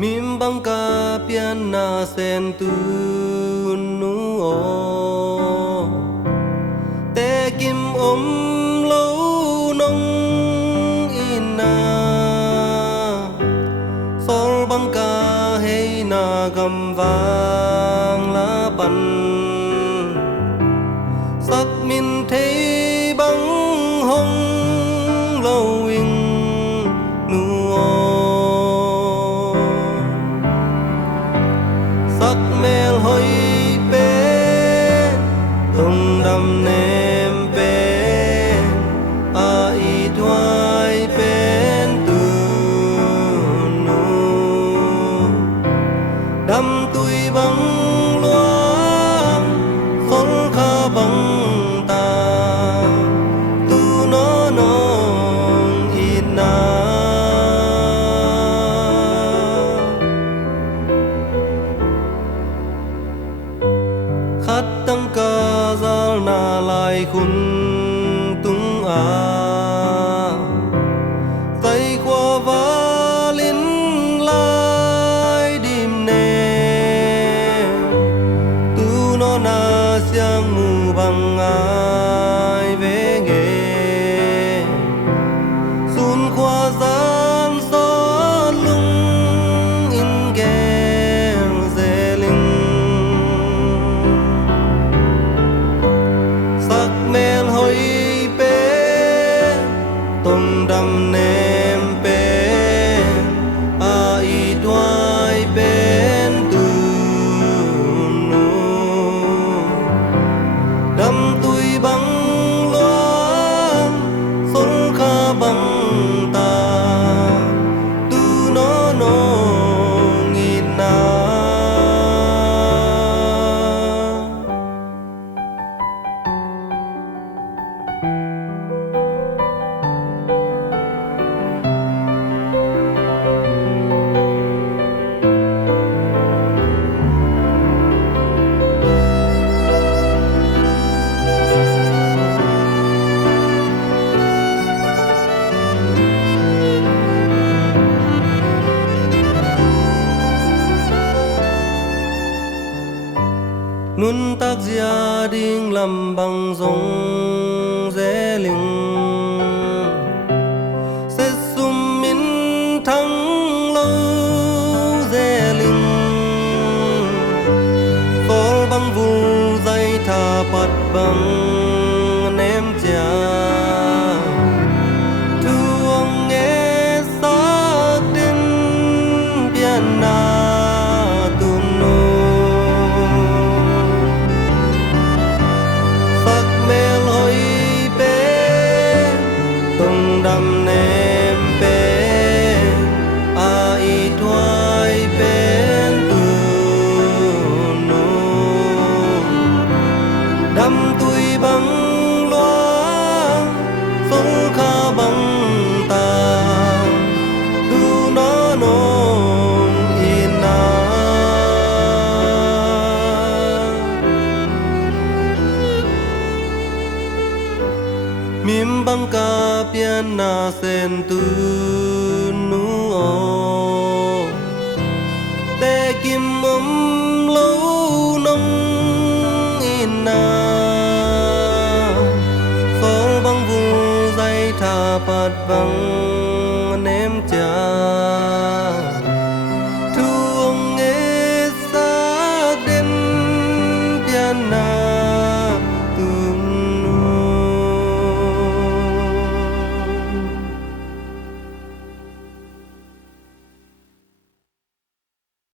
mim bang ka pian na sen tu nu o te kim lâu nong in na sol bang ka hey na gam vang la pan sắc min thấy băng hồng lâu in nu o sắc mel hoi pe tung đam nem pe a i thoai pen tu nu đam tui băng loa sol kha băng khát tăng ca zal na lai khun tung a tay qua va lin lai dim ne tu no na siang mu bang ai ve nge sun qua gian son lung in gen zeling mel hoi pe tong đam nem pe a i toai pen tu nu đam tui băng loa sol kha băng ta tu no ngit na nun tác gia đình làm bằng dòng dễ linh sẽ sum min thăng lâu dễ linh phol bằng vu dây thả bát bằng ném cha thương nghe sát đến biển na đam nem pe a i thoai pen tu nu đam tui băng loa sol kha băng ta tu no nong in na mim bang ka pian na sen tu nu o te kim lâu nong in na sol bang vu dây tha pat bang